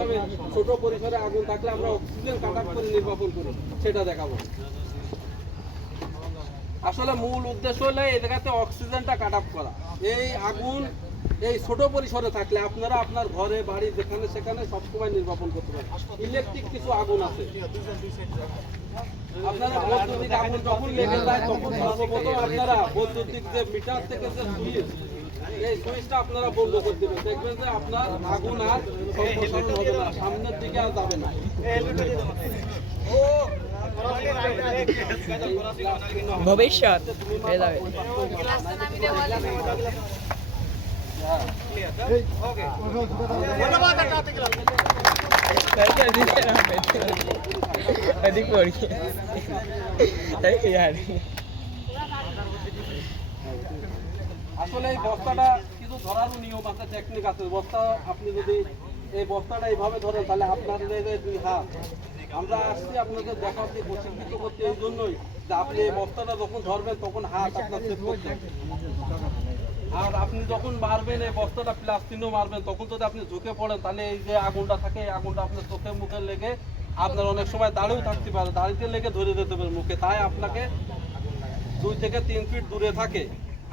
কিভাবে ছোট পরিসরে আগুন থাকলে আমরা অক্সিজেন কাট অফ করে নির্বাপন করি সেটা দেখাবো। আসলে মূল উদ্দেশ্য হলো এই জায়গাতে অক্সিজেনটা কাট অফ করা। এই আগুন এই ছোট পরিসরে থাকলে আপনারা আপনার ঘরে বাড়ি যেখানে সেখানে সবসময় নির্বাপন করতে পারেন। ইলেকট্রিক কিছু আগুন আছে, আপনারা বৈদ্যুতিক আগুন যখন লেগে যায় তখন সর্বপ্রথম আপনারা বৈদ্যুতিক যে মিটার থেকে যে সুইচ, এই সুইচটা আপনারা বন্ধ করে দেবেন। দেখবেন যে আপনার আগুন আর সম্প্রসারণ হবে না, সামনের দিকে আর যাবে না। ভবিষ্যৎ হয়ে যাবে। আসলে এই বস্তাটা কিছু ধরারও নিয়ম আছে, টেকনিক আছে। বস্তা আপনি যদি এই বস্তাটা এইভাবে ধরেন তাহলে আপনার যে দুই হাত, আমরা আসছি আপনাদের দেখাতে প্রশিক্ষিত করতে এই জন্যই যে আপনি এই বস্তাটা যখন ধরবেন তখন হাত আপনার সেভ করতে হবে। আর আপনি যখন মারবেন এই বস্তাটা প্লাস্টিকও মারবেন তখন যদি আপনি ঝুঁকে পড়েন তাহলে এই যে আগুনটা থাকে এই আগুনটা আপনার চোখে মুখে লেগে আপনার অনেক সময় দাঁড়িয়েও থাকতে পারে, দাঁড়িতে লেগে ধরে যেতে পারে মুখে। তাই আপনাকে 2 থেকে 3 ফিট দূরে থাকে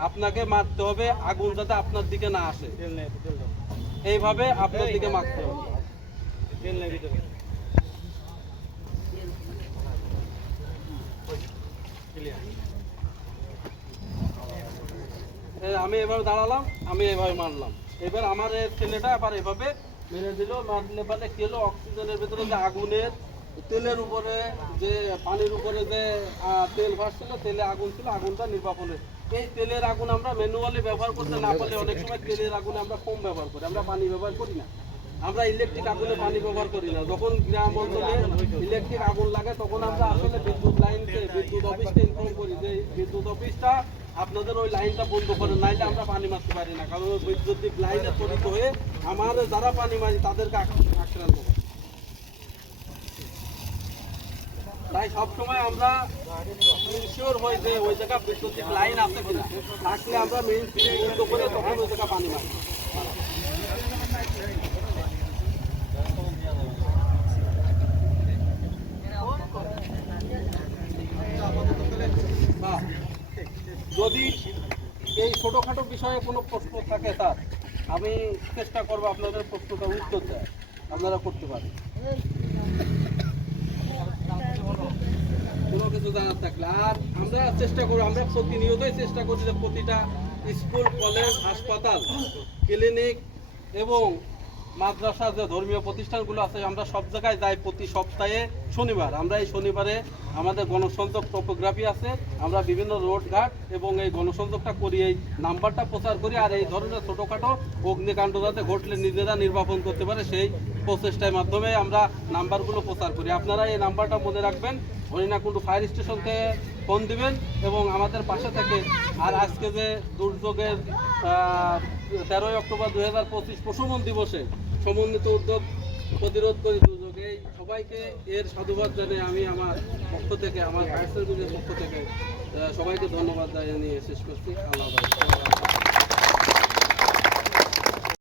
আপনাকে মারতে হবে, আগুন যাতে আপনার দিকে না আসে। এইভাবে আপনার দিকে মারতে হবে। আমি এভাবে দাঁড়ালাম, আমি এভাবে মারলাম। এবার আমার ছেলেটা আবার এভাবে মেরে দিল। মারলে পারে কি হলো, অক্সিজেনের ভিতরে যে আগুনের তেলের উপরে যে পানির উপরে যে তেল ভাসছিল, তেলে আগুন ছিল, আগুনটা নির্বাপনের। এই তেলের আগুন আমরা ম্যানুয়ালি ব্যবহার করতে না পারলে অনেক সময় তেলের আগুনে আমরা কম ব্যবহার করি, আমরা পানি ব্যবহার করি না। আমরা ইলেকট্রিক আগুনে পানি ব্যবহার করি না। যখন গ্রাম অঞ্চলে ইলেকট্রিক আগুন লাগে তখন আমরা আসলে বিদ্যুৎ লাইনকে, বিদ্যুৎ অফিসকে ইনফর্ম করি যে বিদ্যুৎ অফিসটা আপনাদের ওই লাইনটা বন্ধ করে, নাইলে আমরা পানি মারতে পারি না। কারণ ওই বৈদ্যুতিক লাইনে তড়িত হয়ে আমাদের যারা পানি মারি তাদেরকে আক্রান্ত করে। তাই সবসময় আমরা ইনশিওর হই যে ওই জায়গা বৈদ্যুতিক লাইন আছে কিনা, থাকলে আমরা মেইন সুইচ বন্ধ করে তখন ওই জায়গা পানি মারি। যদি এই ছোটোখাটো বিষয়ে কোনো প্রশ্ন থাকে স্যার, আমি চেষ্টা করবো আপনাদের প্রশ্নটার উত্তর দেয়, আপনারা করতে পারেন। কোনো কিছু জানার থাকলে। আর আমরা চেষ্টা করবো, আমরা প্রতিনিয়তই চেষ্টা করি যে প্রতিটা স্কুল, কলেজ, হাসপাতাল, ক্লিনিক এবং মাদ্রাসা যে ধর্মীয় প্রতিষ্ঠানগুলো আছে আমরা সব জায়গায় যাই প্রতি সপ্তাহে শনিবার। আমরা এই শনিবারে আমাদের গণসংযোগ টোপোগ্রাফি আছে, আমরা বিভিন্ন রোড ঘাট এবং এই গণসংযোগটা করি, এই নাম্বারটা প্রচার করি। আর এই ধরনের ছোটোখাটো অগ্নিকাণ্ড যাতে ঘটলে নিজেরা নির্বাপন করতে পারে সেই প্রচেষ্টার মাধ্যমে আমরা নাম্বারগুলো প্রচার করি। আপনারা এই নাম্বারটা মনে রাখবেন, হরিণাকুণ্ডু ফায়ার স্টেশনকে ফোন দিবেন এবং আমাদের পাশে থেকে। আর আজকে যে দুর্যোগের 13ই অক্টোবর 2025 প্রশমন দিবসে সমন্বিত উদ্যোগ প্রতিরোধ করি দুর্যোগে, সবাইকে এর সাধুবাদ জানিয়ে আমি আমার পক্ষ থেকে, আমার ফায়ার সার্ভিসের পক্ষ থেকে সবাইকে ধন্যবাদ জানিয়ে শেষ করছি। আল্লাহ হাফেজ।